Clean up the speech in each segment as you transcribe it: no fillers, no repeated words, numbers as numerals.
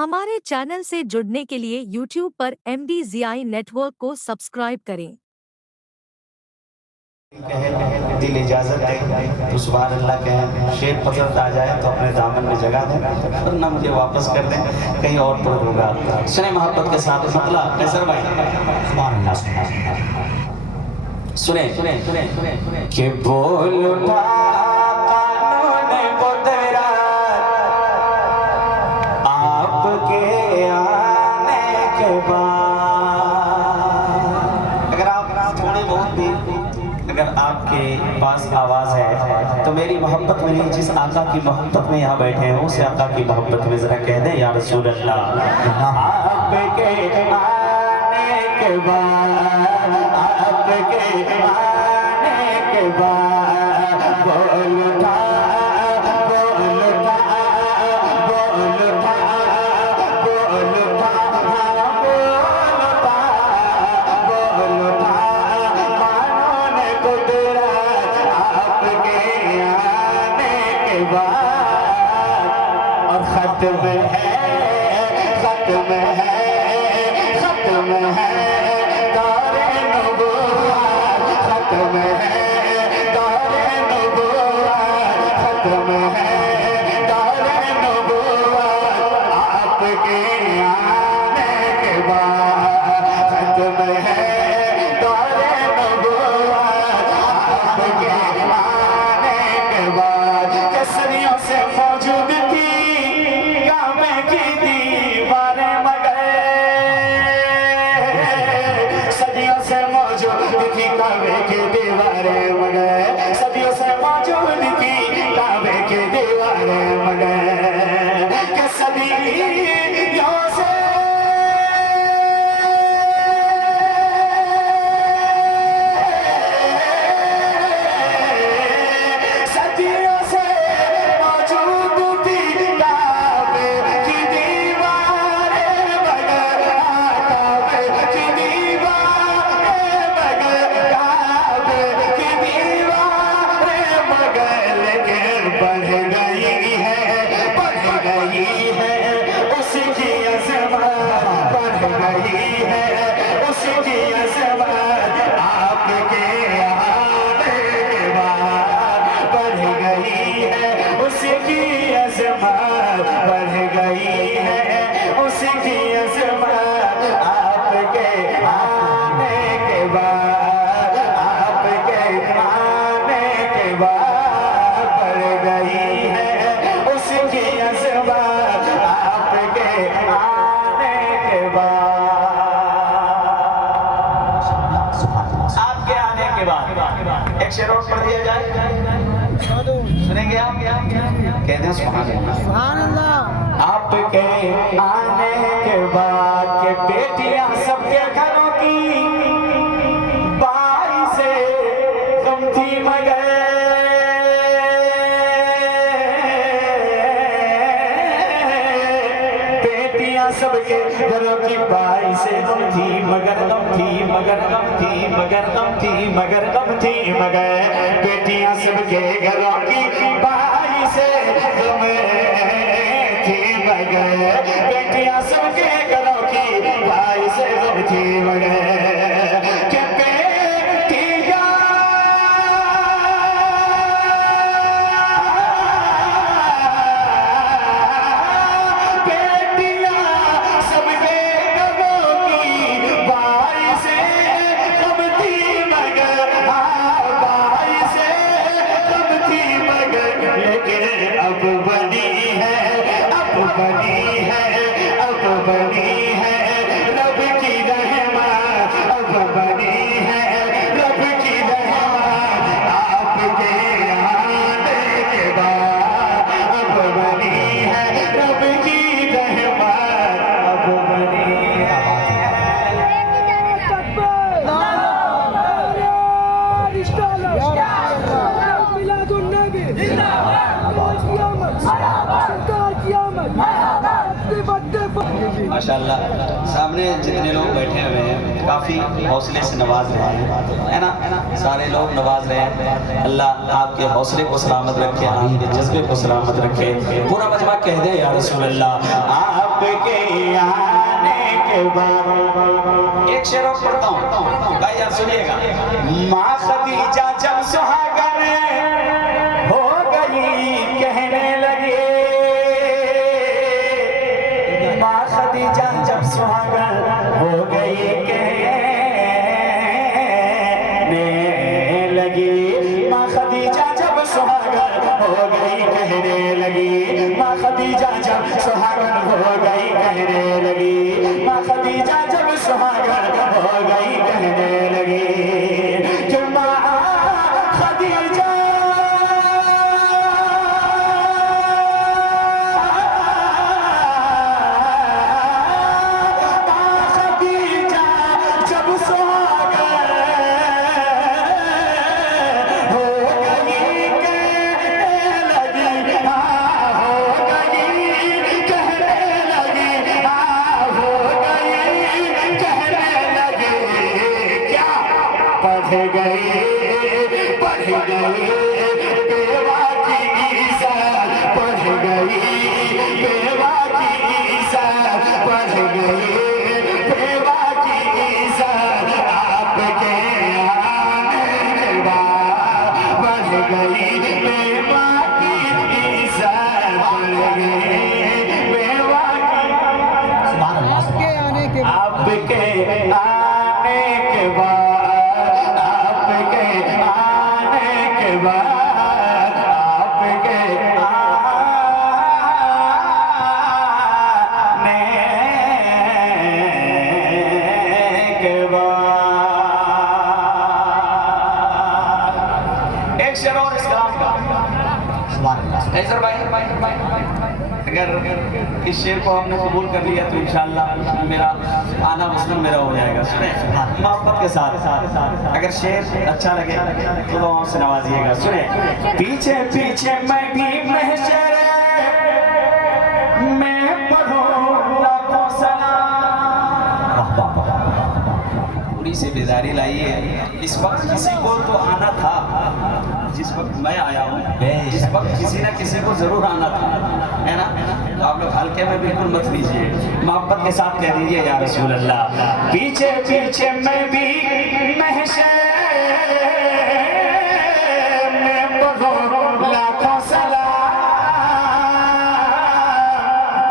हमारे चैनल से जुड़ने के लिए YouTube पर MDZI नेटवर्क को सब्सक्राइब करें। दिल इजाजत दे तो सुभान अल्लाह कहें, शेर पसंद आ जाए तो अपने दामन में जगा दें, वरना मुझे वापस कर दें, कहीं और पर होगा। सुने मोहब्बत के साथ मतलब कैसर भाई सुभान अल्लाह सुने कि बोल उठा कानून बोतरा आपके आने के बाद। अगर आप थोड़े बहुत भी अगर आपके पास आवाज है तो मेरी मोहब्बत में नहीं, जिस आका की मोहब्बत में यहाँ बैठे हैं उस आका की मोहब्बत में जरा कह दें या रसूल अल्लाह। आपके आने के बाद, आपके आने के बाद बोल उठा, बोल उठा, बोल उठा, बोल उठा, बोल उठा, कानून कुदरत आपके आने के बाद। और खत्म है, खत्म है, खत्म है दारे नबूवत, खत्म है दारे नबूवत, खत्म है दारे नबूवत आपके आने के बाद। खत्म है दारे नबूवत आपके आने के बाद। केसरियों से मौजूद थी काबे की दीवारें, मगर सदियों से मौजूद थी काबे की दीवारें, मगर सदियों से मौजूद थी काबे की दीवारें, मगर के सदियों से सदियों से मौजूद थी काबे की दीवारें, मगर काबे की दीवारें, मगर काबे की दीवारें, मगर लेकिन बढ़ गई है, बढ़ गई है उसकी अज़मत, बढ़ गई है उसकी अज़मत आपके आने के बाद। बढ़ गई है उसकी अज़मत, बढ़ गई है उसकी अज़मत आपके आने के बाद, आपके आने के बाद। बढ़ गई है उसकी अज़मत आपके आने के बाद, आपके आने के बाद। एक शेर और पढ़ दिया जाए, सुनेंगे आप? कहते हैं सुभान अल्लाह। आपके आने के बाद के बेटियां सबके घरों की बाई से गम थी, मगर बेटियां सबके घरों की बाई से गम थी, मगर गम थी, मगर गम थी, मगर गम थी, मगर गम थी, मगर बेटियां सबके घरों की बाई से गम थी, मगर बेटियां सबके घरों की बाई से गम थी, मगर के बेटियां सबके घरों की बाई से गम थी, मगर बाई से गम थी, मगर लेकिन अब बनी है, अब बनी है, अब बनी है रब की रहमत, अब बनी है रब की रहमत आपके आने के बाद। अब बनी है रब की रहमत, अब बनी है। माशाल्लाह सामने जितने लोग बैठे हुए हैं काफ़ी हौसले से नवाज रहे हैं, है ना? सारे लोग नवाज रहे हैं। अल्लाह आपके हौसले को सलामत रखे, आपके जज्बे को सलामत रखे। पूरा मजमा कह दे या रसूल अल्लाह। आपके के बाद एक शेर और पढ़ता हूँ भाई, यार सुनिएगा। माँ खदीजा जब सुहागन हो गई कहने लगे, माँ खदीजा जब सुहागन हो गई कहने लगी, माँ खदीजा जब सुहागन हो गई कहने लगी, माँ खदीजा जब सुहागन हो गई कहने लगी, माँ खदीजा जब सुहागन हो गई कहने लगी कि माँ खदीजा जब सुहागन हो गई कहने लगी, हो गई कहने लगी, हो गई कहने लगी, क्या पढ़ गई बेवा की इज़्ज़त, पढ़ गई बेवा की इज़्ज़त, पढ़ गई बेवा की इज़्ज़त, आपके आने के बाद बढ़ गई बेवा की इज़्ज़त, बढ़ गई बेवा की, आपके आने के बाद, आपके आने के बाद, आपके आने के बाद, आपके आने के बाद। एक शेर और इस कलाम का ऐसर भाई, अगर इस शेर को हमने कबूल कर लिया तो इंशाअल्लाह मेरा आना मसलन मेरा हो जाएगा। सुने मोहब्बत के साथ, अगर शेर अच्छा लगे तो दुआओं से नवाजिएगा। सुने, पीछे पीछे मैं भी महशर में पढ़ूं लाखों सलाम, पूरी से बेदारी लाइए। इस वक्त किसी को तो आना था, जिस वक्त मैं आया हूँ इस वक्त किसी न किसी को जरूर आना था, है ना? तो आप लोग हल्के में बिल्कुल मत लीजिए, मोहब्बत के साथ कह दीजिए या रसूल अल्लाह। पीछे पीछे मैं भी महशर में पढ़ूं लाखों सलाम,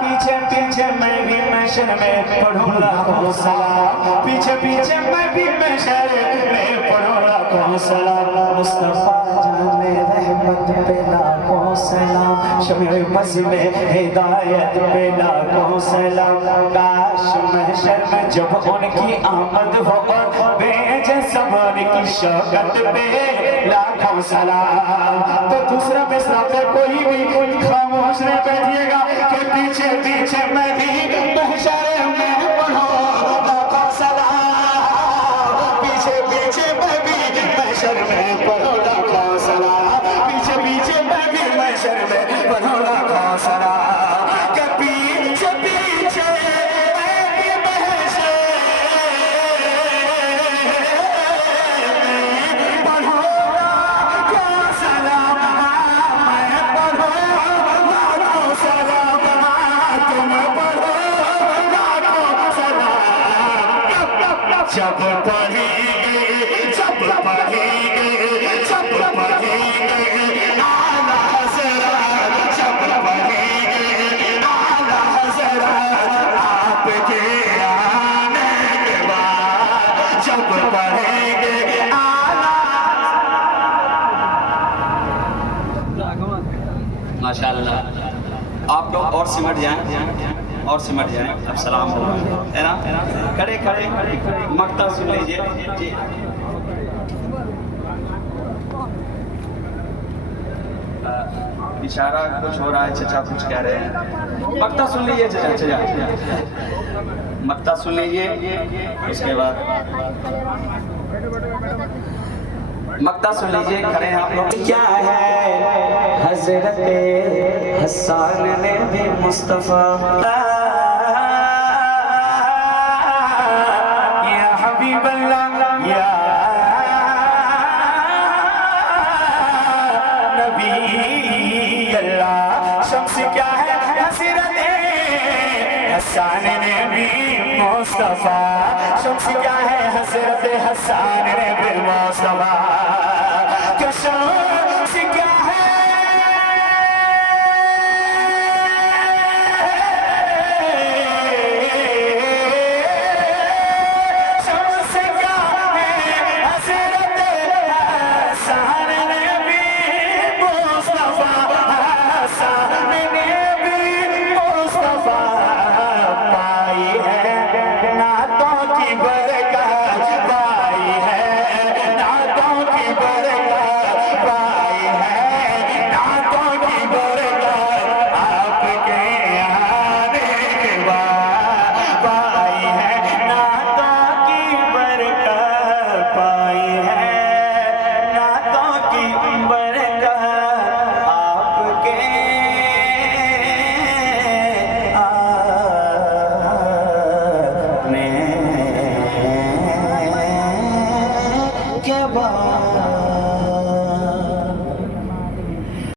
पीछे पीछे मैं भी महशर में पढ़ूं लाखों सलाम, पीछे पीछे मैं भी महशर में पढ़ूं लाखों सलाम, मुस्तफा जाने रहमत पे लाखों सलाम, शमे बज़ में हिदायत पे लाखों सलाम, काश महशर में जब उनकी आमद हो और बेज सबर की शौकत पे लाखों सलाम। तो दूसरा मिसरा पे कोई भी खामोश नहीं बैठिएगा कि पीछे पीछे मैं भी महशर में पढ़ूं लाखों सलाम, पीछे पीछे मैं भी महशर में पढ़ूं लाखों सलाम, पीछे पीछे मैं भी महशर में पढ़ूं लाखों सलाम, के पीछे पीछे मैं भी महशर में पढ़ूं लाखों सलाम, मैं पढ़ूं लाखों सलाम, तुम पढ़ो लाखों सलाम। जब पढ़ेंगे जब पढ़ेंगे जब पढ़ेंगे आला हज़रत, जब पढ़ेंगे आला हज़रत, आपके आने के बाद जब पढ़ेंगे आला। माशाअल्लाह, आप लोग और सिमट जाएं और सिमट जाएं। अब सलाम हो, है ना? खड़े खड़े मक्ता सुन लीजिए जी। इशारा कुछ हो रहा है, चचा कुछ कह रहे हैं। मक्ता सुन लीजिए चचा, चचा मक्ता सुन लीजिए, उसके बाद मक्ता सुन लीजिए। खड़े आप लोग। क्या है हजरत हसन ने भी मुस्तफा या हबीब अल्लाह या नबी अल्लाह। शम्स क्या है हसरत हसन ने भी मुस्तफा, शम्स क्या है हजरत हसन ने भी मुस्तफा, क्या शम्स क्या है क्या बात